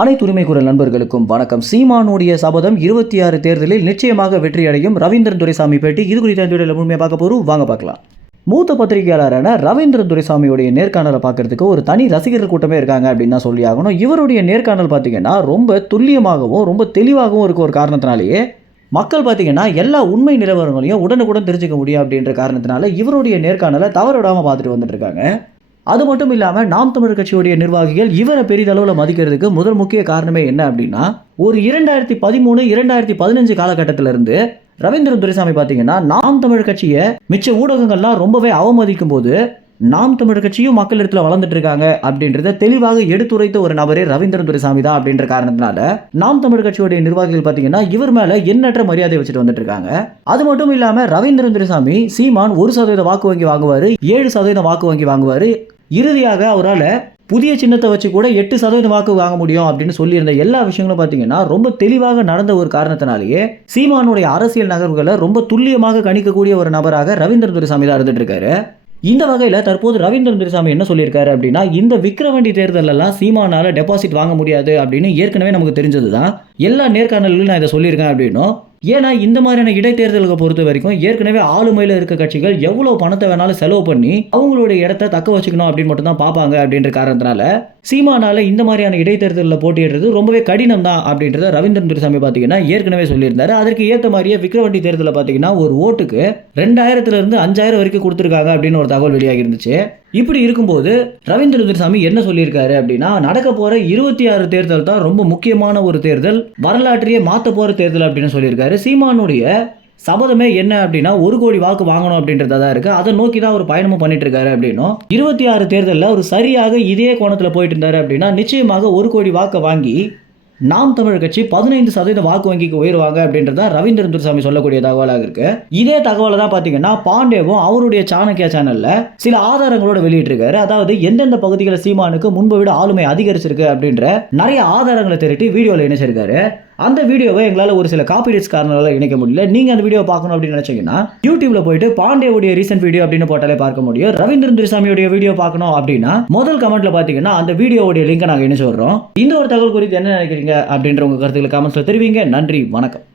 அனைத்து உரிமை குரல் நண்பர்களுக்கும் வணக்கம். சீமானுடைய சபதம் 26 தேர்தலில் நிச்சயமாக வெற்றியடையும். ரவீந்திரன் துரைசாமி பேட்டி. இது குறித்த இந்த வீடியோவில் முழுமையாக பார்க்க போகிறோம். வாங்க பார்க்கலாம். மூத்த பத்திரிகையாளரான ரவீந்திரன் துரைசாமியுடைய நேர்காணலை பார்க்கறதுக்கு ஒரு தனி ரசிகர்கள் கூட்டமே இருக்காங்க அப்படின்னு தான் சொல்லி ஆகணும். இவருடைய நேர்காணல் பார்த்தீங்கன்னா ரொம்ப துல்லியமாகவும் ரொம்ப தெளிவாகவும் இருக்க ஒரு காரணத்தினாலேயே மக்கள் பார்த்தீங்கன்னா எல்லா உண்மை நிலவரங்களையும் உடனுக்குடன் தெரிஞ்சுக்க முடியும் அப்படின்ற காரணத்தினால இவருடைய நேர்காணலை தவறுவிடாமல் பார்த்துட்டு வந்துட்டு இருக்காங்க. அது மட்டும் இல்லாமல் நாம் தமிழர் கட்சியுடைய நிர்வாகிகள் இவரை பெரிதளவில் மதிக்கிறதுக்கு முதல் முக்கிய காரணமே என்ன அப்படின்னா, ஒரு 2013 2015 காலகட்டத்திலிருந்து ரவீந்திரன் துரைசாமி பார்த்தீங்கன்னா நாம் தமிழர் கட்சியை மிச்ச ஊடகங்கள்லாம் ரொம்பவே அவமதிக்கும் போது நாம் தமிழர் கட்சியும் மக்கள் இடத்துல வளர்ந்துட்டு இருக்காங்க அப்படின்றத தெளிவாக எடுத்துரைத்த ஒரு நபரே ரவீந்திரன் துரைசாமி தான். அப்படின்ற காரணத்தினால நாம் தமிழர் கட்சியுடைய நிர்வாகிகள் பார்த்தீங்கன்னா இவர் மேல எண்ணற்ற மரியாதை வச்சுட்டு வந்துட்டு இருக்காங்க. அது மட்டும் இல்லாம ரவீந்திரன் துரைசாமி சீமான் 1% வாக்கு வங்கி வாங்குவாரு, 7% வாக்கு வங்கி வாங்குவாரு, இறுதியாக அவரால் புதிய சின்னத்தை வச்சு கூட 8% வாக்கு வாங்க முடியும் அப்படின்னு சொல்லியிருந்த எல்லா விஷயங்களும் பார்த்தீங்கன்னா ரொம்ப தெளிவாக நடந்த ஒரு காரணத்தினாலேயே சீமானுடைய அரசியல் நகர்வுகளை ரொம்ப துல்லியமாக கணிக்கக்கூடிய ஒரு நபராக ரவீந்திரன் துரைசாமி தான் இருந்துட்டு இருக்காரு. இந்த வகையில் தற்போது ரவீந்திரன் துரைசாமி என்ன சொல்லியிருக்காரு அப்படின்னா, இந்த விக்கிரவாண்டி தேர்தலெல்லாம் சீமானால டெபாசிட் வாங்க முடியாது அப்படின்னு ஏற்கனவே நமக்கு தெரிஞ்சது தான். எல்லா நேர்காணலிலும் நான் இதை சொல்லியிருக்கேன் அப்படின்னும், ஏன்னா இந்த மாதிரியான இடைத்தேர்தலுக்கு பொறுத்த வரைக்கும் ஏற்கனவே ஆளுமையில் இருக்க கட்சிகள் எவ்வளோ பணத்தை வேணாலும் செலவு பண்ணி அவங்களுடைய இடத்த தக்க வச்சுக்கணும் அப்படின்னு மட்டும் தான் பார்ப்பாங்க. அப்படின்ற காரணத்தினால சீமானால இந்த மாதிரியான இடைத்தேர்தலில் போட்டியிடுறது ரொம்பவே கடினம் தான் அப்படின்றத ரவீந்திரன் துரைசாமி பார்த்தீங்கன்னா ஏற்கனவே சொல்லியிருந்தாரு. அதற்கு ஏற்ற மாதிரியே விக்கிரவாண்டி தேர்தலில் பார்த்தீங்கன்னா ஒரு ஓட்டுக்கு 2000 இருந்து 5000 வரைக்கும் கொடுத்துருக்காங்க அப்படின்னு ஒரு தகவல் வெளியாகி இருந்துச்சு. இப்படி இருக்கும்போது ரவீந்திரன் துரைசாமி என்ன சொல்லியிருக்காரு அப்படின்னா, நடக்க போற 26 தேர்தல் தான் ரொம்ப முக்கியமான ஒரு தேர்தல், வரலாற்றையே மாற்ற போற தேர்தல் அப்படின்னு சொல்லியிருக்காரு. சீமானுடைய சபதமே என்ன அப்படின்னா 1 கோடி வாக்கு வாங்கணும் அப்படின்றதா தான் இருக்கு. அதை நோக்கி தான் ஒரு பயணமும் பண்ணிட்டு இருக்காரு. அப்படின்னும் 26 தேர்தலில் ஒரு சரியாக இதே கோணத்தில் போயிட்டு இருந்தாரு அப்படின்னா நிச்சயமாக 1 கோடி வாக்கை வாங்கி நாம் தமிழர் கட்சி 15% வாக்கு வங்கிக்கு உயர்வாங்க அப்படின்றத ரவீந்திரன் துரைசாமி சொல்லக்கூடிய தகவலாக இருக்கு. இதே தகவலை தான் பார்த்தீங்கன்னா பாண்டேவும் அவருடைய சாணக்கியா சேனல்ல சில ஆதாரங்களோட வெளியிட்டிருக்காரு. அதாவது எந்தெந்த பகுதிகளை சீமானுக்கு முன்பை விட ஆளுமை அதிகரிச்சிருக்கு அப்படின்ற நிறைய ஆதாரங்களை திரட்டி வீடியோவில் இணைச்சிருக்காரு. அந்த வீடியோவை எங்களால் ஒரு சில காப்பிரைட்ஸ் காரணங்களால் இணைக்க முடியல. நீங்கள் அந்த வீடியோ பார்க்கணும் அப்படின்னு நினைச்சீங்கன்னா யூடியூப்ல போயிட்டு பாண்டேவுடைய ரீசென்ட் வீடியோ அப்படின்னு போட்டாலே பார்க்க முடியும். ரவீந்திரன் துரைசாமியுடைய வீடியோ பார்க்கணும் அப்படின்னா முதல் கமெண்ட்ல பார்த்தீங்கன்னா அந்த வீடியோவுடைய லிங்கை நாங்கள் இணைச்சு வர்றோம். இந்த ஒரு தகவல் குறித்து என்ன நினைக்கிறீங்க அப்படின்ற உங்க கருத்துக்களை கமெண்ட்ஸ்ல தெரிவிங்க. நன்றி, வணக்கம்.